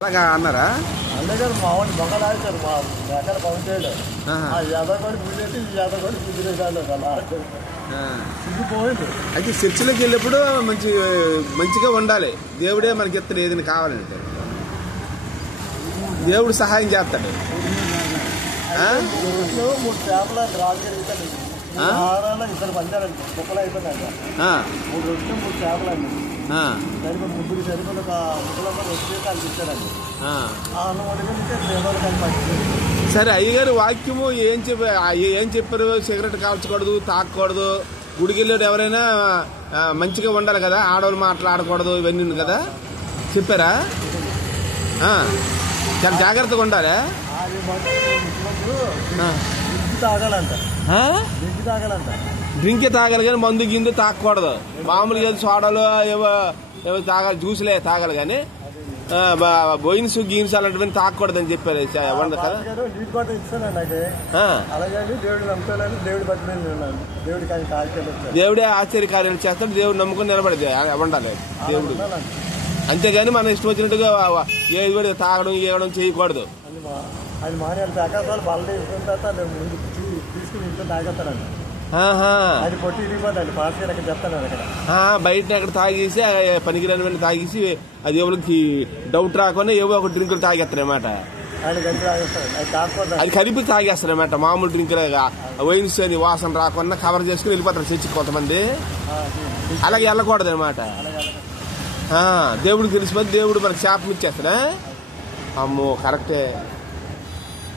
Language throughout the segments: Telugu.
అలాగా అన్నారా? అందుకని మా వాడిని మొక్కలు ఆడతారు. మా ఎక్కడ పవన్ చేయలేదు. ఆ యాదవని పూజ చేసి ఈ యాదవని పూజ చేశాను అలా సిగ్గిపోయింది. అయితే చర్చిలోకి వెళ్ళినప్పుడు మంచిగా ఉండాలి. దేవుడే మనకి ఎత్తడు ఏదైనా కావాలంటే దేవుడు సహాయం చేస్తాడు. 3 చేపలు రాజగిరి ఆహారాలు 2 పంచాలండి. ముక్కలు అయిపోయిందండి. 3 రొట్టెలు 3 చేపలు అండి. సరిపో 3 సరిపోయిన ఒక ముక్కలు వచ్చి కలిసి ఇచ్చారండి. ఆ అన్నం వండుకుంటే పేదోళ్ళు కలిపి. సరే, అయ్యగారు వాక్యము ఏం చెప్పారు? సిగరెట్ కాల్చకూడదు, తాగకూడదు, గుడికి వెళ్ళాడు ఎవరైనా మంచిగా ఉండాలి కదా, ఆడవాళ్ళు మాట్లాడకూడదు, ఇవన్నీ కదా చెప్పారా? చాలా జాగ్రత్తగా ఉండాలి. తాగాలంట. డ్రింక్ తాగాలి కానీ మందు గిందు తాగకూడదు. మామూలుగా సోడాలు ఏవో తాగాలి, జ్యూసులే తాగాలి కానీ బోయిన్స్ గీన్స్ అలాంటివన్నీ తాగకూడదు అని చెప్పారు. దేవుడే ఆశ్చర్య కార్యాలు చేస్తాడు. దేవుడు నమ్ముకుని నిలబడేది ఉండాలి దేవుడు. అంతేగాని మనం ఇష్టం వచ్చినట్టుగా ఏది కూడా తాగడం ఏగడం చేయకూడదు. అది మానేయాలి. ప్యాకెట్ బల్ల తీసుకుని ఇంట్లో తాగేస్తానండి. అది పొట్టి ఇరిగిపోతాడు. పాస్ అక్కడ చెప్తాను అక్కడ బయట అక్కడ తాగేసి పనికిరాని తాగేసి అది ఎవరికి డౌట్ రాకుండా ఏవో ఒక డ్రింకులు తాగేస్తారన్నమాట. అది కలిపి తాగేస్తారన్నమాట. మామూలు డ్రింకులు వైన్స్ అని వాసన రాకుండా కవర్ చేసుకుని వెళ్ళిపోతారు చర్చికి కొంతమంది. అలాగే వెళ్ళకూడదు అనమాట. దేవుడికి తెలిసిపోతే దేవుడు మనకు శాపం ఇచ్చేస్తాడా? అమ్మో, కరెక్టే.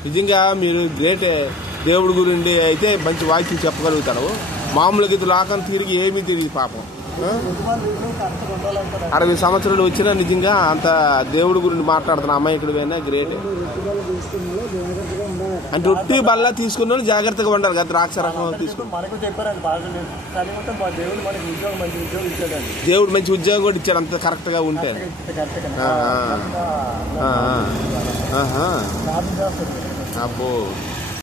నిజంగా మీరు గ్రేటే. దేవుడి గురించి అయితే మంచి వాక్యం చెప్పగలుగుతాడు. మామూలుగా ఇది లోకం తిరిగి ఏమీ తెలియదు పాపం. 60 సంవత్సరాలు వచ్చినా నిజంగా అంత దేవుడి గురించి మాట్లాడుతున్న అమాయకుడివైనా గ్రేట్. అంటే రొట్టి బల్ల తీసుకున్న వాళ్ళు జాగ్రత్తగా ఉండాలి కదా. ద్రాక్ష రకం తీసుకుని దేవుడు మంచి ఉద్యోగం కూడా ఇచ్చాడు అంత కరెక్ట్ గా ఉంటే. అబ్బో.